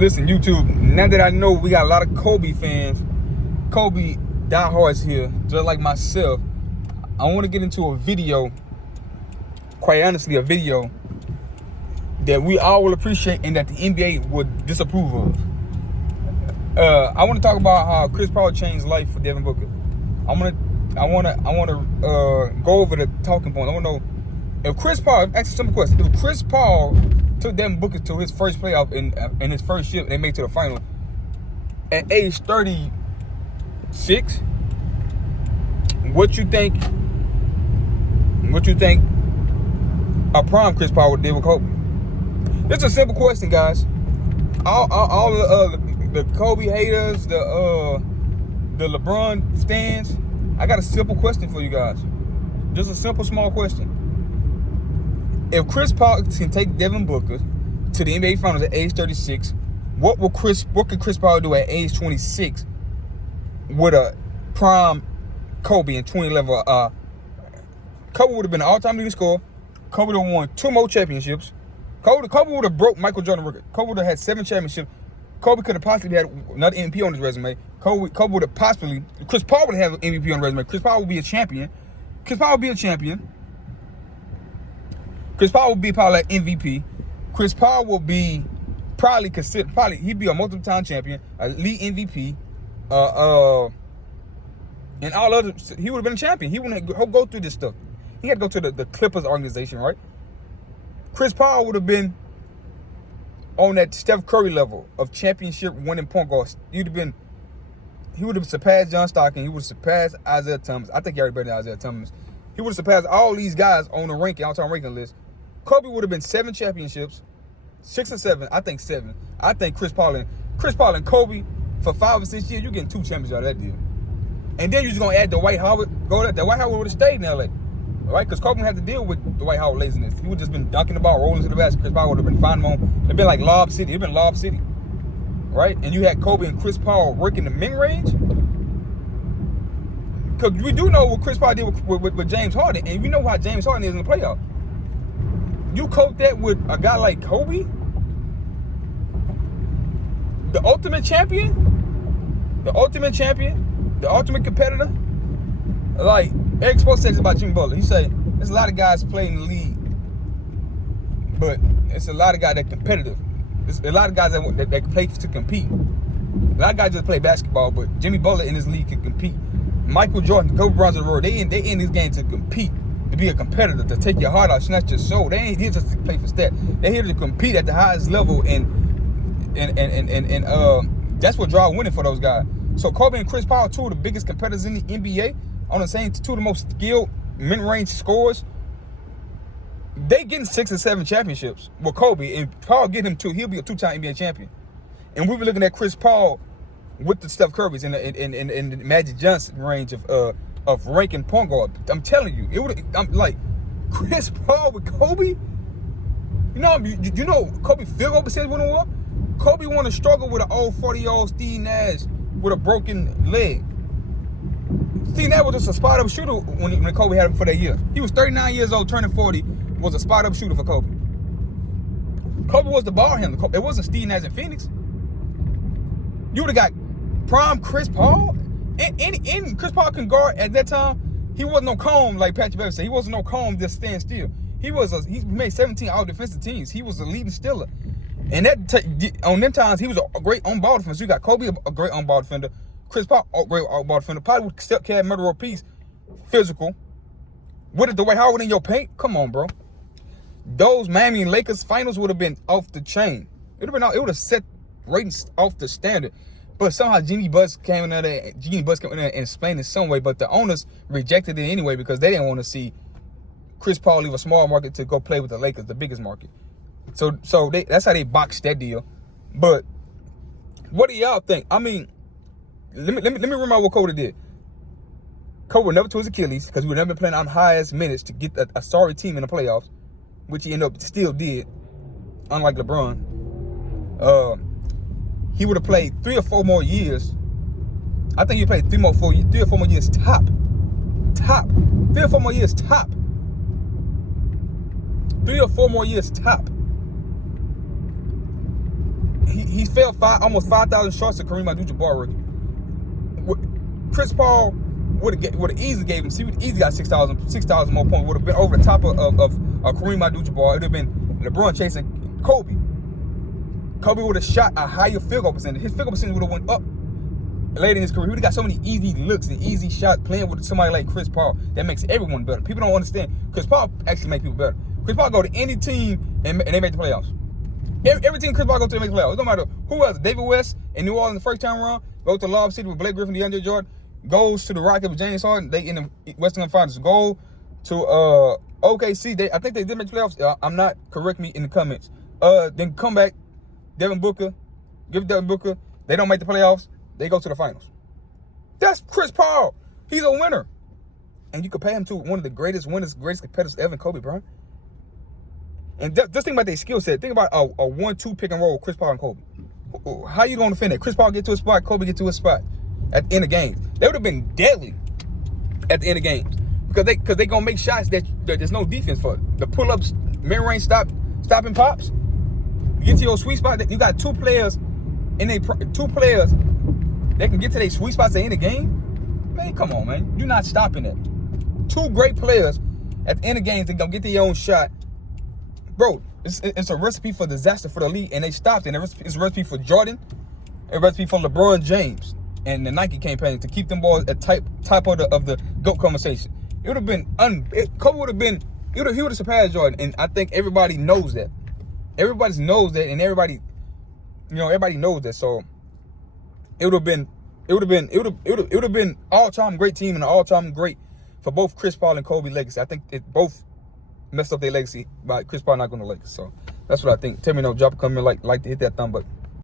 Listen, YouTube, now that I know we got a lot of Kobe fans, Kobe diehards here, just like myself, I want to get into a video, quite honestly, a video that we all will appreciate and that the NBA would disapprove of. I want to talk about how Chris Paul changed life for Devin Booker. I want to go over the talking points. I want to know if Chris Paul, ask a simple question, if Chris Paul took Devin Booker to his first playoff in his first year, and they made it to the final at age 36, what you think a prime Chris Paul would do with Kobe? It's a simple question, guys. All the Kobe haters, the LeBron stans, I got a simple question for you guys. Just a simple, small question. If Chris Paul can take Devin Booker to the NBA Finals at age 36, what could Chris Paul do at age 26 with a prime Kobe in 2011? Kobe would have been an all-time leading scorer. Kobe would have won 2 more championships. Kobe would have broke Michael Jordan record. Kobe would have had 7 championships. Kobe could have possibly had another MVP on his resume. Kobe would have possibly, Chris Paul would have an MVP on his resume. Chris Paul would be a champion. Chris Paul would be probably like MVP. Chris Paul will be probably he'd be a multiple-time champion, a league MVP, and all other. He would have been a champion. He wouldn't go through this stuff. He had to go to the Clippers organization, right? Chris Paul would have been on that Steph Curry level of championship winning point guard. He would have surpassed John Stockton. He would have surpassed Isaiah Thomas. I think he already better than Isaiah Thomas. He would have surpassed all these guys on the all-time ranking list. Kobe would have been 7 championships, 6 or 7. I think 7. I think Chris Paul and Kobe for 5 or 6 years, you're getting 2 championships out of that deal. And then you're just gonna add Dwight Howard. Dwight Howard would have stayed in LA, right? Because Kobe had to deal with Dwight Howard laziness. He would have just been dunking the ball, rolling to the basket. Chris Paul would have been finding him on. It'd been like Lob City. It'd been Lob City, right? And you had Kobe and Chris Paul working the mid-range. Because we do know what Chris Paul did with James Harden, and we know how James Harden is in the playoff. You coach that with a guy like Kobe, the ultimate champion, the ultimate competitor. Like Eric Spoelstra says about Jimmy Butler, he say there's a lot of guys playing in the league, but it's a lot of guys that are competitive. There's a lot of guys that play to compete. A lot of guys just play basketball, but Jimmy Butler in this league can compete. Michael Jordan, Kobe Bryant, they in this game to compete, to be a competitor, to take your heart out, snatch your soul. They ain't here just to play for stats. They're here to compete at the highest level, and that's what drives winning for those guys. So Kobe and Chris Paul, 2 of the biggest competitors in the NBA, on the same 2 of the most skilled mid-range scorers. They getting 6 or 7 championships with Kobe, and Paul get him 2. He'll be a 2-time NBA champion. And we were looking at Chris Paul with the Steph Curry's in the Magic Johnson range of ranking point guard. I'm telling you, I'm like Chris Paul with Kobe. You know Kobe field goal percentage wouldn't work. Kobe want to struggle with an old 40-year-old Steve Nash with a broken leg. Steve Nash was just a spot-up shooter when Kobe had him for that year. He was 39 years old, turning 40, was a spot-up shooter for Kobe. Kobe was the ball handler. It wasn't Steve Nash in Phoenix. You would have got prime Chris Paul, and Chris Paul can guard at that time. He wasn't no comb like Patrick Beverley said. He wasn't no comb just stand still. He made 17 all defensive teams. He was a leading stealer, and on them times he was a great on-ball defender. So you got Kobe a great on-ball defender, Chris Paul a great on-ball defender. Probably would step carry murder or piece, physical. With it the way Howard in your paint, come on, bro. Those Miami and Lakers finals would have been off the chain. It would have set ratings off the standard. But somehow Jeannie Buss came in there and explained it some way, but the owners rejected it anyway because they didn't want to see Chris Paul leave a small market to go play with the Lakers, the biggest market. So that's how they boxed that deal. But what do y'all think? I mean, let me remember what Kobe did. Kobe would never to his Achilles because he would never been playing on highest minutes to get a sorry team in the playoffs, which he ended up still did, unlike LeBron. He would have played 3 or 4 more years. I think he played 3 or 4 years top. 3 or 4 more years top. 3 or 4 more years top. he fell almost 5,000 shots to Kareem Abdul-Jabbar rookie. Chris Paul would have easily gave him. He would easily got 6,000 more points. Would have been over the top of Kareem Abdul-Jabbar. It would have been LeBron chasing Kobe. Kobe would have shot a higher field goal percentage. His field goal percentage would have went up later in his career. He would have got so many easy looks and easy shots playing with somebody like Chris Paul. That makes everyone better. People don't understand. Chris Paul actually makes people better. Chris Paul go to any team and they make the playoffs. Every team Chris Paul go to, they make the playoffs. It don't matter who else. David West in New Orleans the first time around, go to Lob City with Blake Griffin, DeAndre Jordan, goes to the Rockets with James Harden. They in the Western Conference. Go to OKC. I think they did make the playoffs. I'm not. Correct me in the comments. Then come back. Devin Booker. Give Devin Booker. They don't make the playoffs. They go to the finals. That's Chris Paul. He's a winner. And you compare him to one of the greatest winners, greatest competitors ever, Kobe Bryant. And just think about their skill set. Think about a 1-2 pick and roll with Chris Paul and Kobe. How you going to defend that? Chris Paul get to a spot, Kobe get to a spot at the end of games. They would have been deadly at the end of games because they going to make shots that there's no defense for. The pull-ups, mid-range stopping pops. You get to your sweet spot. You got two players that can get to their sweet spots at the end of the game. Man, come on, man. You're not stopping that. Two great players at the end of games that going to get their own shot. Bro, it's a recipe for disaster for the league, and they stopped it. It's a recipe for Jordan, a recipe for LeBron James, and the Nike campaign to keep them boys at top of the GOAT conversation. It would have been Kobe would have been he would have surpassed Jordan, and I think everybody knows that. Everybody knows that, and everybody knows that. So it would have been all-time great team and an all-time great for both Chris Paul and Kobe legacy. I think it both messed up their legacy by Chris Paul not going to Lakers. So that's what I think. Tell me, drop a comment, like to hit that thumb button.